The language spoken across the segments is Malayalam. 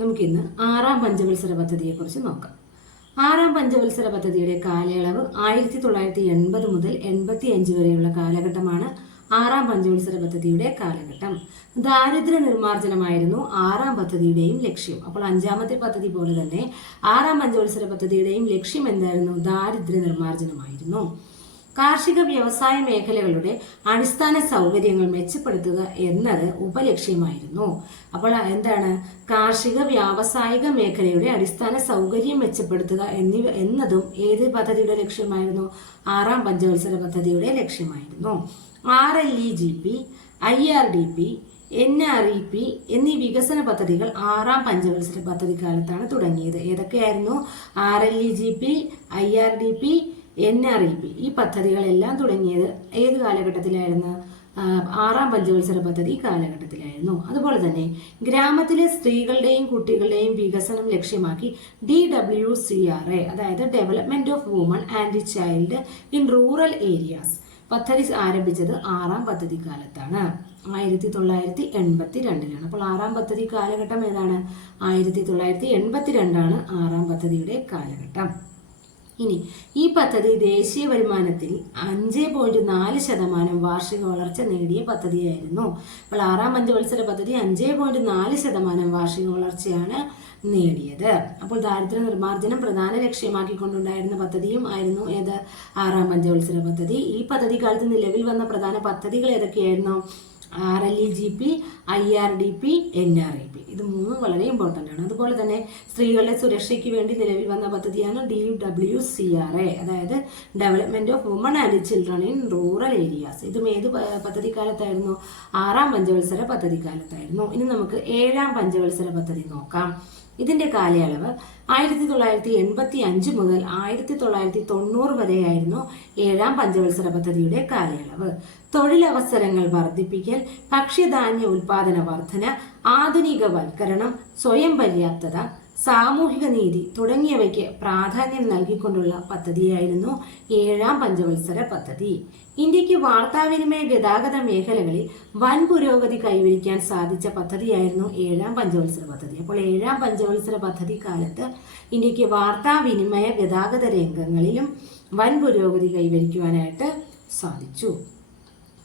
നമുക്കിന്ന് ആറാം പഞ്ചവത്സര പദ്ധതിയെക്കുറിച്ച് നോക്കാം. ആറാം പഞ്ചവത്സര പദ്ധതിയുടെ കാലയളവ് ആയിരത്തി തൊള്ളായിരത്തി എൺപത് മുതൽ എൺപത്തി അഞ്ച് വരെയുള്ള കാലഘട്ടമാണ് ആറാം പഞ്ചവത്സര പദ്ധതിയുടെ കാലഘട്ടം. ദാരിദ്ര്യ നിർമ്മാർജനമായിരുന്നു ആറാം പദ്ധതിയുടെയും ലക്ഷ്യം. അപ്പോൾ അഞ്ചാമത്തെ പദ്ധതി പോലെ തന്നെ ആറാം പഞ്ചവത്സര പദ്ധതിയുടെയും ലക്ഷ്യം എന്തായിരുന്നു? ദാരിദ്ര്യ നിർമ്മാർജനമായിരുന്നു. കാർഷിക വ്യവസായ മേഖലകളുടെ അടിസ്ഥാന സൗകര്യങ്ങൾ മെച്ചപ്പെടുത്തുക എന്നത് ഉപലക്ഷ്യമായിരുന്നു. അപ്പോൾ എന്താണ്? കാർഷിക വ്യാവസായിക മേഖലയുടെ അടിസ്ഥാന സൗകര്യം മെച്ചപ്പെടുത്തുക എന്നിവ എന്നതും ഏത് പദ്ധതിയുടെ ലക്ഷ്യമായിരുന്നു? ആറാം പഞ്ചവത്സര പദ്ധതിയുടെ ലക്ഷ്യമായിരുന്നു. R L E G P I R D P N R E P എന്നീ വികസന പദ്ധതികൾ ആറാം പഞ്ചവത്സര പദ്ധതി കാലത്താണ് തുടങ്ങിയത്. ഏതൊക്കെയായിരുന്നു? R L E G P I R D P N R E P ഈ പദ്ധതികളെല്ലാം തുടങ്ങിയത് ഏത് കാലഘട്ടത്തിലായിരുന്നു? ആറാം പഞ്ചവത്സര പദ്ധതി കാലഘട്ടത്തിലായിരുന്നു. അതുപോലെ തന്നെ ഗ്രാമത്തിലെ സ്ത്രീകളുടെയും കുട്ടികളുടെയും വികസനം ലക്ഷ്യമാക്കി D W C R A അതായത് development of women and child in rural areas പദ്ധതി ആരംഭിച്ചത് ആറാം പദ്ധതി കാലത്താണ് ആയിരത്തി തൊള്ളായിരത്തി എൺപത്തി രണ്ടിലാണ് അപ്പോൾ ആറാം പദ്ധതി കാലഘട്ടം ഏതാണ്? ആയിരത്തി തൊള്ളായിരത്തി എൺപത്തി രണ്ടാണ് ആറാം പദ്ധതിയുടെ കാലഘട്ടം. ഇനി ഈ പദ്ധതി ദേശീയ വരുമാനത്തിൽ അഞ്ച് പോയിന്റ് നാല് ശതമാനം വാർഷിക വളർച്ച നേടിയ പദ്ധതിയായിരുന്നു. അപ്പോൾ ആറാം പഞ്ചവത്സര പദ്ധതി അഞ്ച് പോയിന്റ് നാല് ശതമാനം വാർഷിക വളർച്ചയാണ് നേടിയത്. അപ്പോൾ ദാരിദ്ര്യ നിർമ്മാർജനം പ്രധാന ലക്ഷ്യമാക്കിക്കൊണ്ടുണ്ടായിരുന്ന പദ്ധതിയും ആയിരുന്നു ഏത്? ആറാം പഞ്ചവത്സര പദ്ധതി. ഈ പദ്ധതി കാലത്ത് നിലവിൽ വന്ന പ്രധാന പദ്ധതികൾ ഏതൊക്കെയായിരുന്നു? R L E G P I R D P N R E P. ഇത് മൂന്നും വളരെ ഇമ്പോർട്ടന്റ് ആണ്. അതുപോലെ തന്നെ സ്ത്രീകളുടെ സുരക്ഷയ്ക്ക് വേണ്ടി നിലവിൽ വന്ന പദ്ധതിയാണ് D W C R A അതായത് development of women and children in rural areas ഇതും ഏത് പദ്ധതിക്കാലത്തായിരുന്നു? പദ്ധതി കാലത്തായിരുന്നു ആറാം പഞ്ചവത്സര പദ്ധതിക്കാലത്തായിരുന്നു. ഇനി നമുക്ക് ഏഴാം പഞ്ചവത്സര പദ്ധതി നോക്കാം. ഇതിന്റെ കാലയളവ് ആയിരത്തി തൊള്ളായിരത്തി എൺപത്തി അഞ്ച് മുതൽ ആയിരത്തി തൊള്ളായിരത്തി തൊണ്ണൂറ് വരെയായിരുന്നു ഏഴാം പഞ്ചവത്സര പദ്ധതിയുടെ കാലയളവ്. തൊഴിലവസരങ്ങൾ വർദ്ധിപ്പിക്കൽ ഭക്ഷ്യധാന്യ ഉൽപാദന വർധന ആധുനികവൽക്കരണം സ്വയം പര്യാപ്തത സാമൂഹിക നീതി തുടങ്ങിയവയ്ക്ക് പ്രാധാന്യം നൽകിക്കൊണ്ടുള്ള പദ്ധതിയായിരുന്നു ഏഴാം പഞ്ചവത്സര പദ്ധതി. ഇന്ത്യയ്ക്ക് വാർത്താവിനിമയ ഗതാഗത മേഖലകളിൽ വൻ പുരോഗതി കൈവരിക്കാൻ സാധിച്ച പദ്ധതിയായിരുന്നു ഏഴാം പഞ്ചവത്സര പദ്ധതി. അപ്പോൾ ഏഴാം പഞ്ചവത്സര പദ്ധതി കാലത്ത് ഇന്ത്യയ്ക്ക് വാർത്താവിനിമയ ഗതാഗത രംഗങ്ങളിലും വൻ പുരോഗതി കൈവരിക്കുവാനായിട്ട് സാധിച്ചു.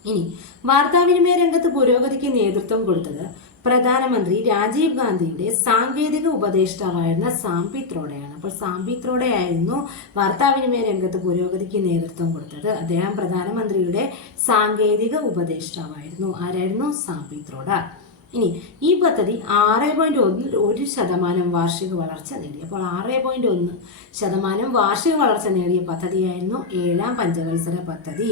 ഇനി വാർത്താവിനിമയ രംഗത്ത് പുരോഗതിക്ക് നേതൃത്വം കൊടുത്തത് പ്രധാനമന്ത്രി രാജീവ് ഗാന്ധിയുടെ സാങ്കേതിക ഉപദേഷ്ടാവായിരുന്ന സാംപിത്രോടെയാണ് അപ്പോൾ സാംപിത്രോടെയായിരുന്നു വാർത്താവിനിമയ രംഗത്ത് പുരോഗതിക്ക് നേതൃത്വം കൊടുത്തത്. അദ്ദേഹം പ്രധാനമന്ത്രിയുടെ സാങ്കേതിക ഉപദേഷ്ടാവായിരുന്നു. ആരായിരുന്നു? സാംപിത്രോഡ ഇനി ഈ പദ്ധതി ആറ് പോയിന്റ് ഒന്നിൽ ഒരു ശതമാനം വാർഷിക വളർച്ച നേടി. അപ്പോൾ ആറ് പോയിന്റ് ഒന്ന് ശതമാനം വാർഷിക വളർച്ച നേടിയ പദ്ധതിയായിരുന്നു ഏഴാം പഞ്ചവത്സര പദ്ധതി.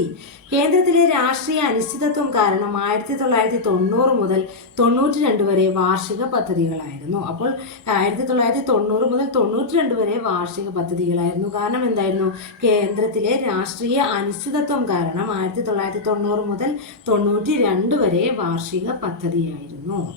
കേന്ദ്രത്തിലെ രാഷ്ട്രീയ അനിശ്ചിതത്വം കാരണം ആയിരത്തി തൊള്ളായിരത്തി തൊണ്ണൂറ് മുതൽ തൊണ്ണൂറ്റി രണ്ട് വരെ വാർഷിക പദ്ധതികളായിരുന്നു. അപ്പോൾ ആയിരത്തി തൊള്ളായിരത്തി തൊണ്ണൂറ് മുതൽ തൊണ്ണൂറ്റി രണ്ട് വരെ വാർഷിക പദ്ധതികളായിരുന്നു. കാരണം എന്തായിരുന്നു? കേന്ദ്രത്തിലെ രാഷ്ട്രീയ അനിശ്ചിതത്വം കാരണം ആയിരത്തി തൊള്ളായിരത്തി തൊണ്ണൂറ് മുതൽ തൊണ്ണൂറ്റി രണ്ട് വരെ വാർഷിക പദ്ധതിയായിരുന്നു. No.